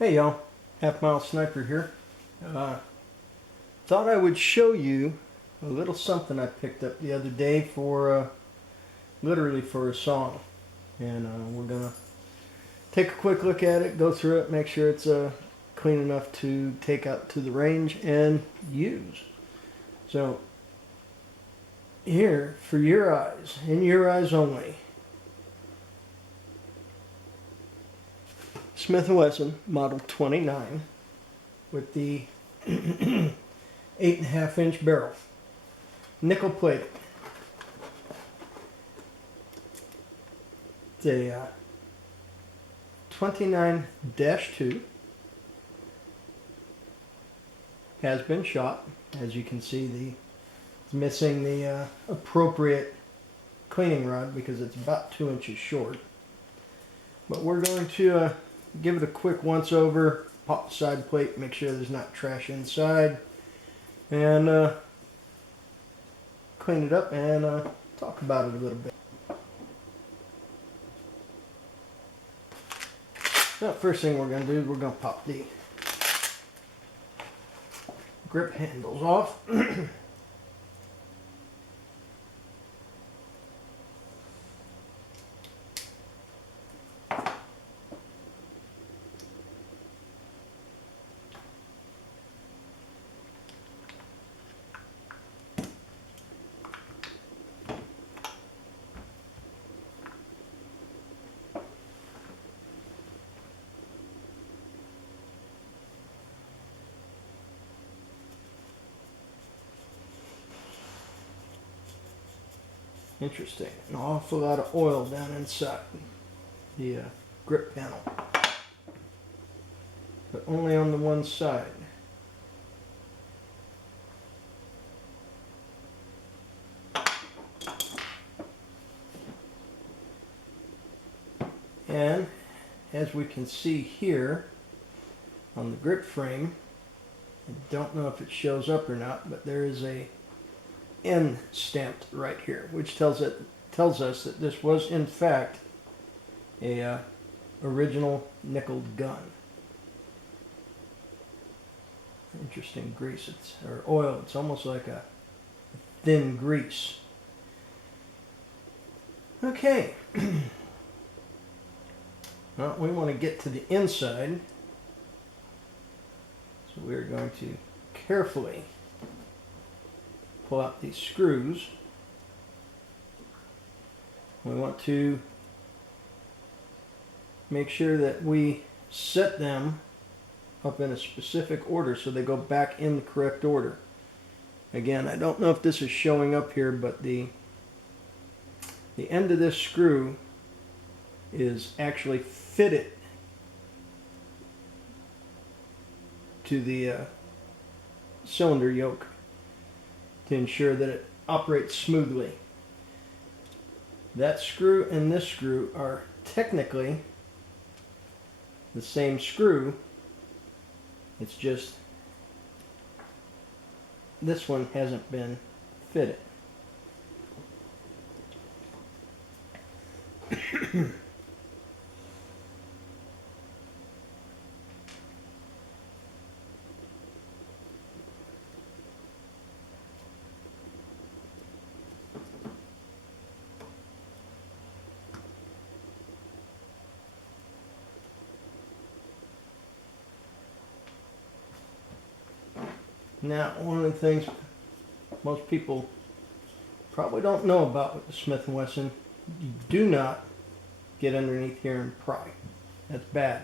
Hey y'all, Half Mile Sniper here. Thought I would show you a little something I picked up the other day for literally for a song, and we're gonna take a quick look at it, go through it, make sure it's clean enough to take out to the range and use. So here, for your eyes, in your eyes only, Smith & Wesson Model 29 with the 8.5 inch barrel, nickel plated. It's a 29-2, has been shot. As you can see, it's missing the appropriate cleaning rod because it's about 2 inches short. But we're going to give it a quick once over, pop the side plate, make sure there's not trash inside, and clean it up and talk about it a little bit. Now, first thing we're going to do is we're going to pop the grip handles off. Interesting, an awful lot of oil down inside the grip panel, but only on the one side. And as we can see here on the grip frame, I don't know if it shows up or not, but there is a N stamped right here, which tells us that this was in fact a original nickel gun. Interesting grease, or oil. It's almost like a thin grease. Okay. Well, we want to get to the inside, so we're going to carefully pull out these screws. We want to make sure that we set them up in a specific order so they go back in the correct order. Again, I don't know if this is showing up here, but the end of this screw is actually fitted to the cylinder yoke to ensure that it operates smoothly. That screw and this screw are technically the same screw. It's just this one hasn't been fitted. Now, one of the things most people probably don't know about with the Smith & Wesson, you do not get underneath here and pry. That's bad.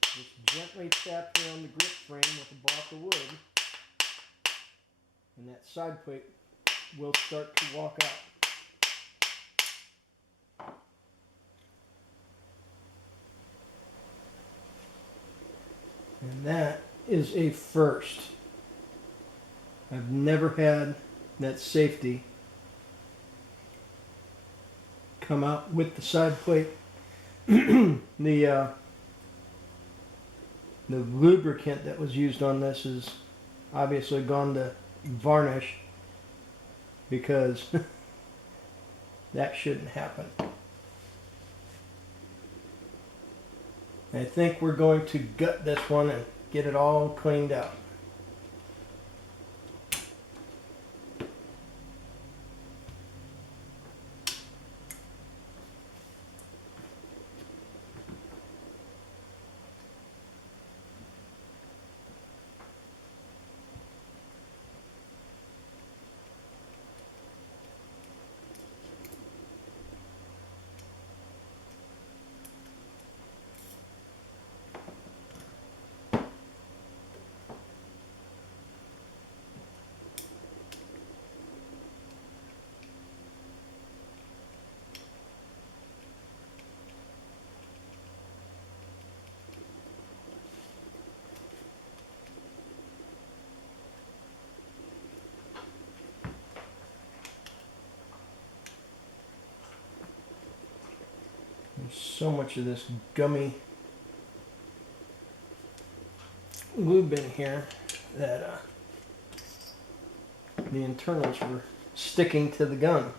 Just gently tap here on the grip frame with a block of wood, and that side plate will start to walk out. And that is a first. I've never had that safety come out with the side plate. The lubricant that was used on this is obviously gone to varnish because that shouldn't happen. I think we're going to gut this one and get it all cleaned out. There's so much of this gummy lube in here that the internals were sticking to the gun.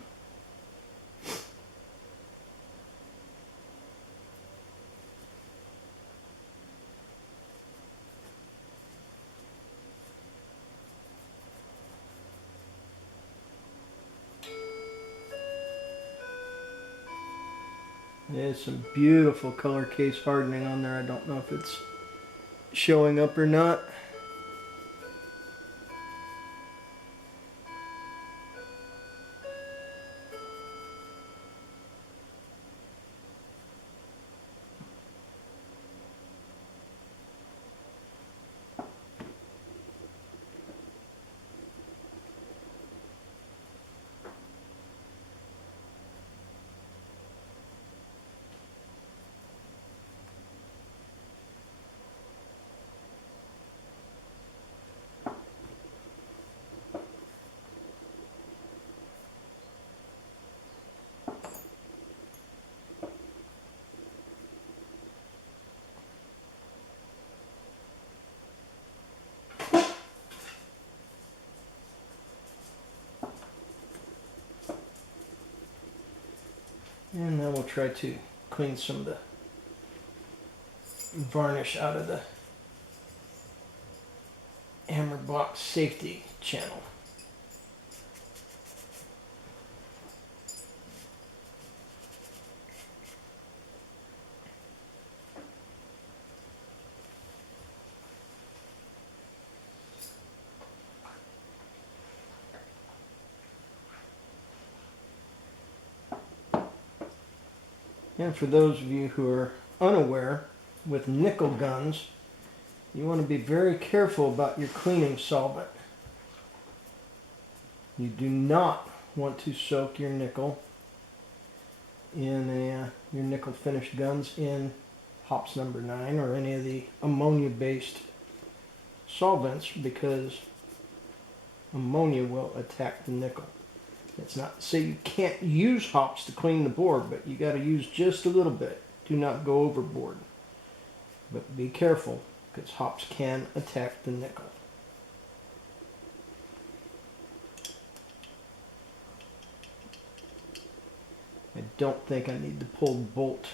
There's some beautiful color case hardening on there. I don't know if it's showing up or not. And then we'll try to clean some of the varnish out of the hammer block safety channel. And for those of you who are unaware, with nickel guns, you want to be very careful about your cleaning solvent. You do not want to soak your nickel in your nickel finished guns in hops number 9 or any of the ammonia based solvents, because ammonia will attack the nickel. It's not to say you can't use hops to clean the board, but you got to use just a little bit. Do not go overboard. But be careful, because hops can attack the nickel. I don't think I need to pull the bolt.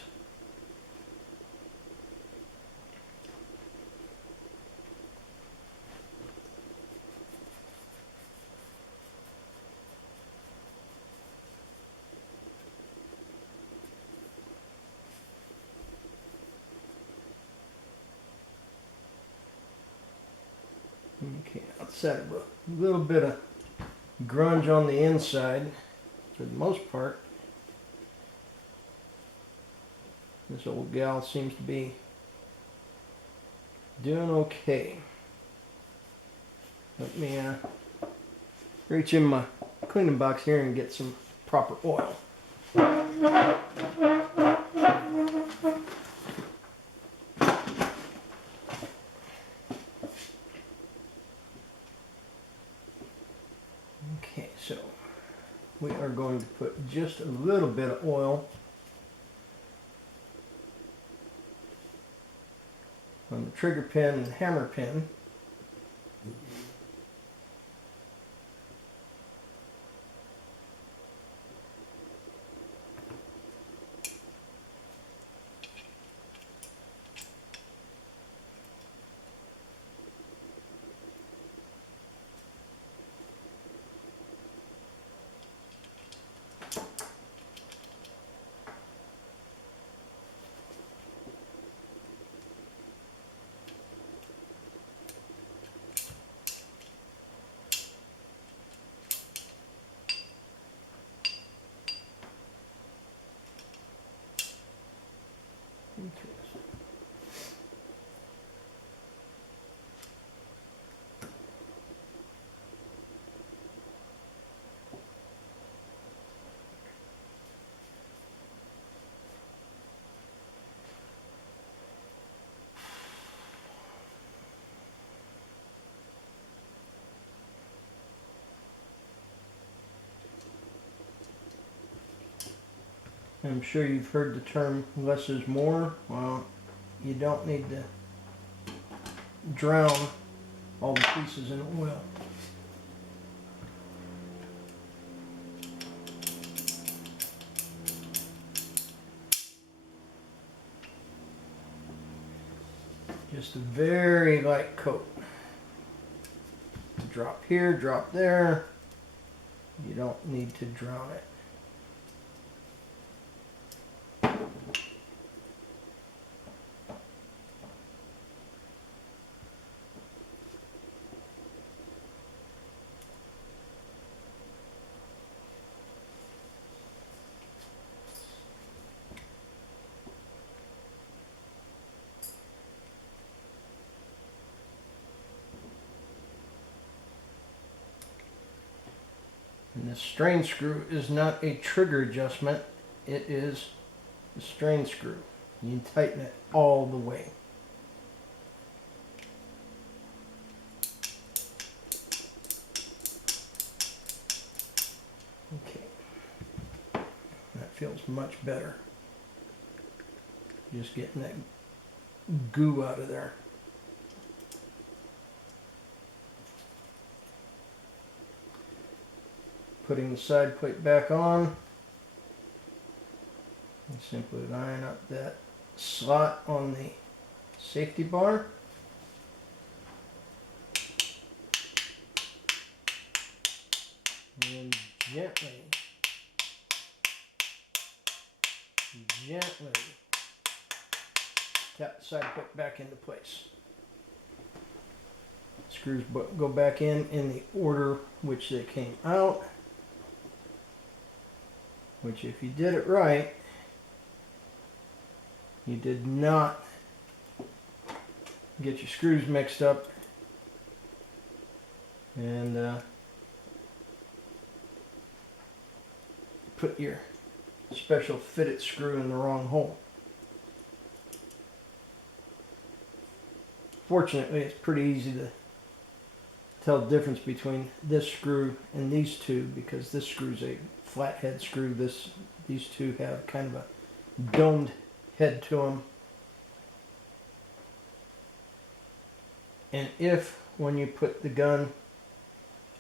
Okay, outside of a little bit of grunge on the inside, for the most part, this old gal seems to be doing okay. Let me reach in my cleaning box here and get some proper oil. Okay, so we are going to put just a little bit of oil on the trigger pin and hammer pin. Interesting. I'm sure you've heard the term less is more. Well, you don't need to drown all the pieces in oil. Just a very light coat. Drop here, drop there. You don't need to drown it. And the strain screw is not a trigger adjustment, it is the strain screw. You tighten it all the way. Okay, that feels much better. Just getting that goo out of there. Putting the side plate back on. And simply line up that slot on the safety bar. And gently tap the side plate back into place. Screws go back in the order which they came out. Which, if you did it right, you did not get your screws mixed up and put your special fitted screw in the wrong hole. Fortunately, it's pretty easy to tell the difference between this screw and these two, because this screw's a flathead screw. These two have kind of a domed head to them. And if, when you put the gun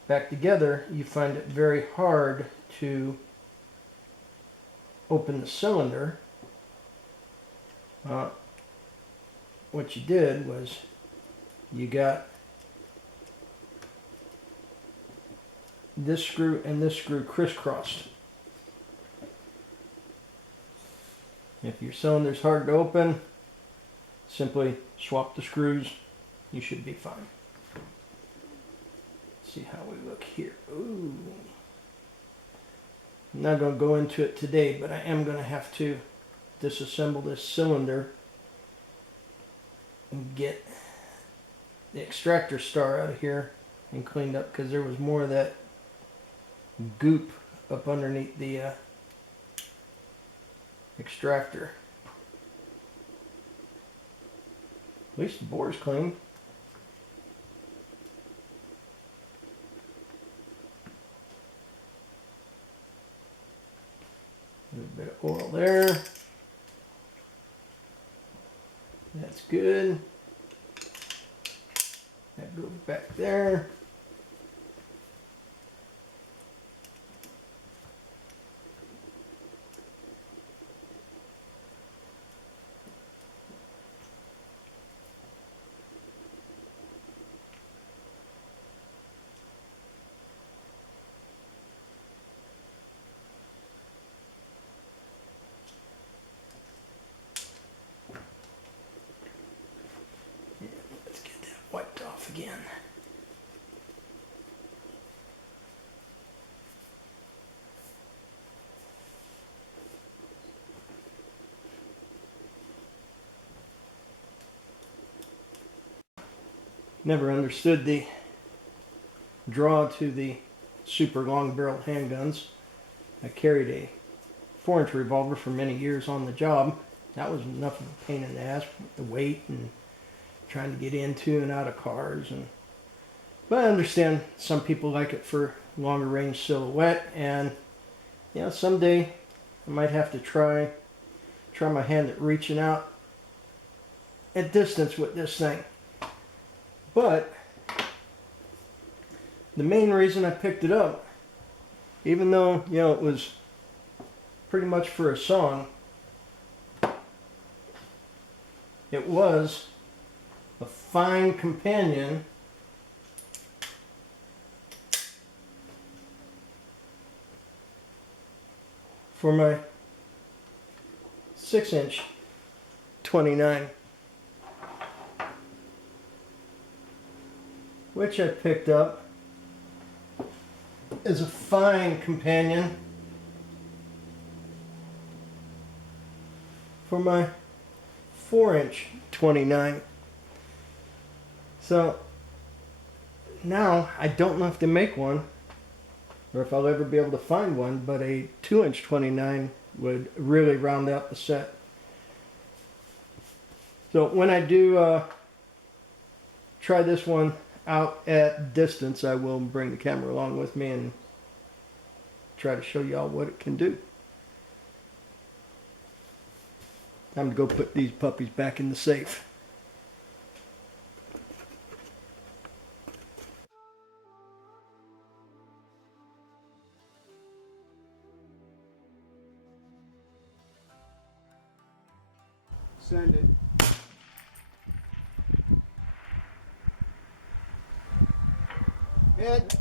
back together, you find it very hard to open the cylinder, what you did was you got this screw and this screw crisscrossed. If your cylinder's hard to open, simply swap the screws. You should be fine. Let's see how we look here. Ooh. I'm not going to go into it today, but I am going to have to disassemble this cylinder and get the extractor star out of here and cleaned up, because there was more of that goop up underneath the extractor. At least the bore's clean. A little bit of oil there. That's good. That goes back there. Let's get that wiped off again. Never understood the draw to the super long barrel handguns. I carried a 4-inch revolver for many years on the job. That was enough of a pain in the ass with the weight and trying to get into and out of cars. But I understand some people like it for longer range silhouette, and someday I might have to try my hand at reaching out at distance with this thing. But the main reason I picked it up, even though it was pretty much for a song, it was a fine companion for my 6-inch 29, which I picked up as a fine companion for my 4-inch 29. So now I don't know if they make one or if I'll ever be able to find one, but a 2-inch 29 would really round out the set. So when I do try this one out at distance, I will bring the camera along with me and try to show y'all what it can do. Time to go put these puppies back in the safe. Send it. Ed.